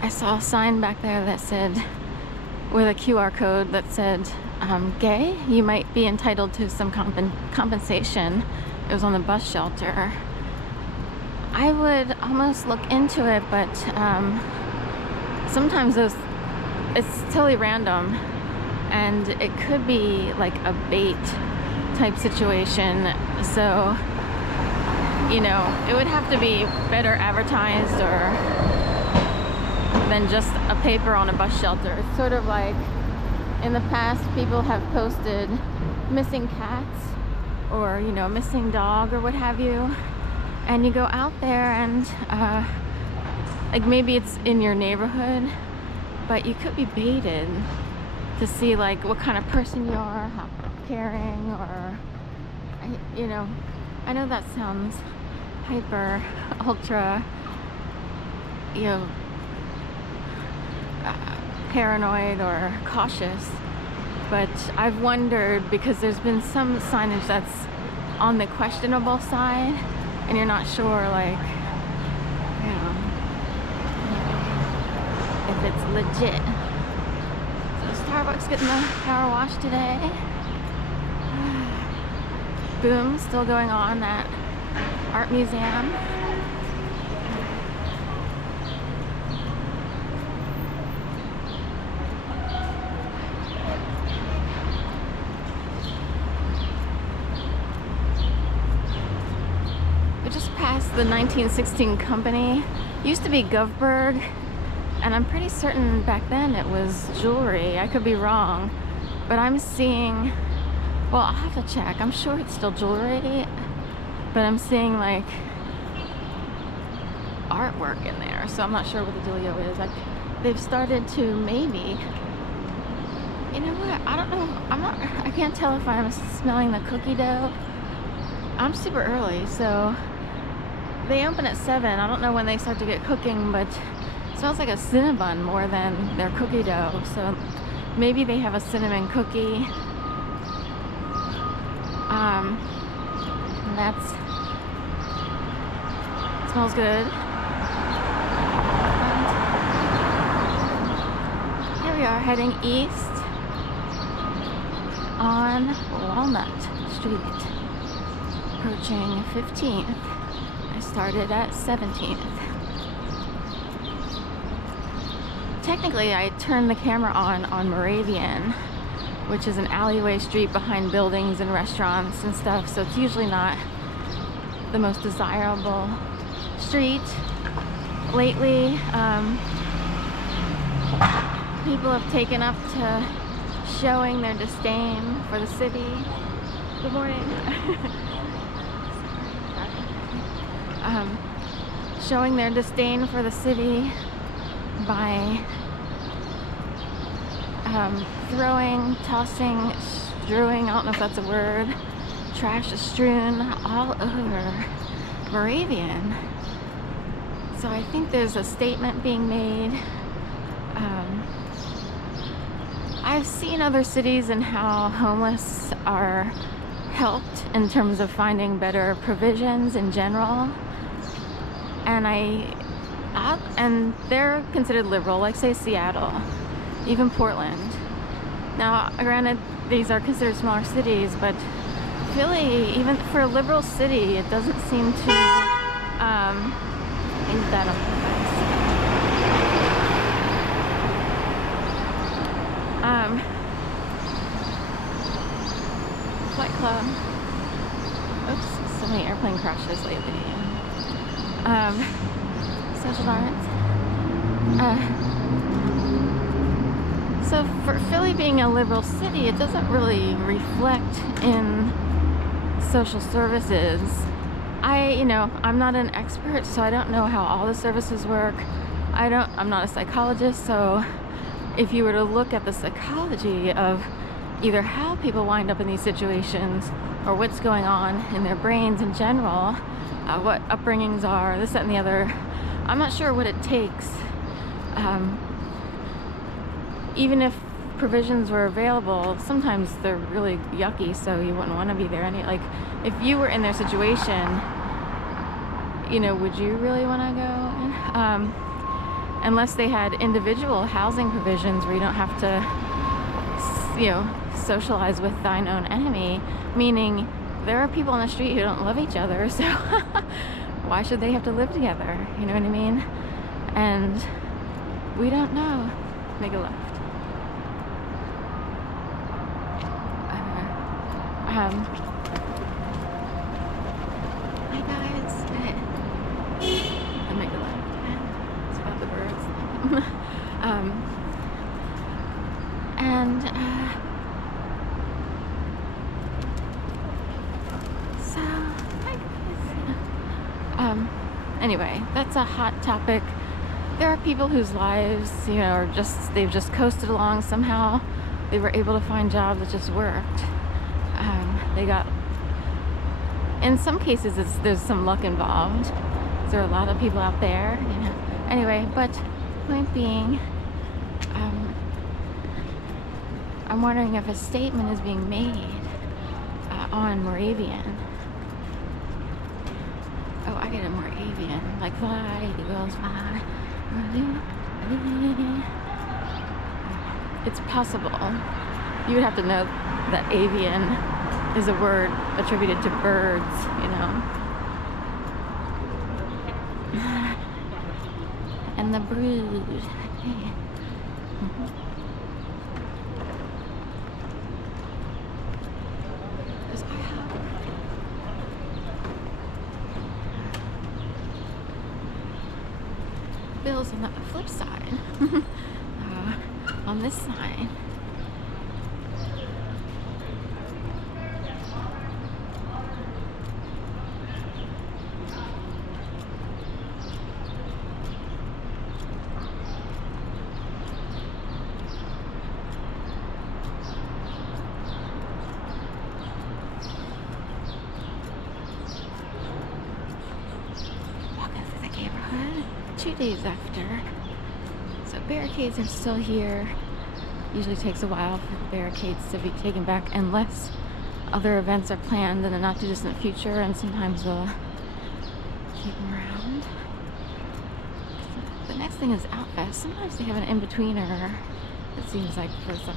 I saw a sign back there that said, with a QR code that said, gay, you might be entitled to some compensation. It was on the bus shelter. I would almost look into it, but sometimes it's totally random, and it could be like a bait type situation. So, you know, it would have to be better advertised or than just a paper on a bus shelter. It's sort of like in the past people have posted missing cats or, you know, missing dog or what have you, and you go out there and like maybe it's in your neighborhood, but you could be baited to see like what kind of person you are, how caring, or, you know, I know that sounds hyper ultra, you know, paranoid or cautious, but I've wondered, because there's been some signage that's on the questionable side and you're not sure, like, you know, if it's legit. So Starbucks getting the power wash today. Boom, still going on at art museum. We just passed the 1916 company. Used to be Govberg, and I'm pretty certain back then it was jewelry. I could be wrong, but I'm seeing, well, I'll have to check. I'm sure it's still jewelry, but I'm seeing like artwork in there, so I'm not sure what the dealio is. Like, they've started to maybe, you know what, I don't know, I can't tell if I'm smelling the cookie dough. I'm super early, so they open at 7. I don't know when they start to get cooking, but it smells like a Cinnabon more than their cookie dough. So maybe they have a cinnamon cookie. And that's, smells good. And here we are heading east on Walnut Street, approaching 15th. I started at 17th. Technically, I turned the camera on Moravian, which is an alleyway street behind buildings and restaurants and stuff, so it's usually not the most desirable street. Lately, people have taken up to showing their disdain for the city. Good morning. Showing their disdain for the city by throwing, tossing, strewing, I don't know if that's a word, trash is strewn all over Moravian. So I think there's a statement being made. I've seen other cities and how homeless are helped in terms of finding better provisions in general, and they're considered liberal, like say Seattle, even Portland. Now, granted, these are considered smaller cities, but Philly, even for a liberal city, it doesn't seem to is that on purpose. Flight Club. Oops, so many airplane crashes lately. Social dance. So for Philly being a liberal city, it doesn't really reflect in social services. I'm not an expert, so I don't know how all the services work. I'm not a psychologist, so if you were to look at the psychology of either how people wind up in these situations or what's going on in their brains in general, what upbringings are, this, that, and the other, I'm not sure what it takes. Even if provisions were available, sometimes they're really yucky, so you wouldn't want to be there. Like, if you were in their situation, would you really want to go? unless they had individual housing provisions where you don't have to, socialize with thine own enemy, meaning there are people on the street who don't love each other, so why should they have to live together? You know what I mean? And we don't know. Make a left. Hi guys. I make a left. It's about the birds. So hi guys. Anyway, that's a hot topic. There are people whose lives, they've just coasted along somehow. They were able to find jobs that just worked. They got, in some cases, there's some luck involved. There are a lot of people out there, Anyway, but point being, I'm wondering if a statement is being made on Moravian. Oh, I get a Moravian. Like, fly, eagles, fly. It's possible. You would have to know that avian is a word attributed to birds, And the brood. There's IHOP. Bills on the flip side. On this side. Walking through the neighborhood 2 days after. So barricades are still here. Usually takes a while for the barricades to be taken back unless other events are planned in the not too distant future, and sometimes they'll keep them around. The next thing is Outfest. Sometimes they have an in-betweener, it seems like, for some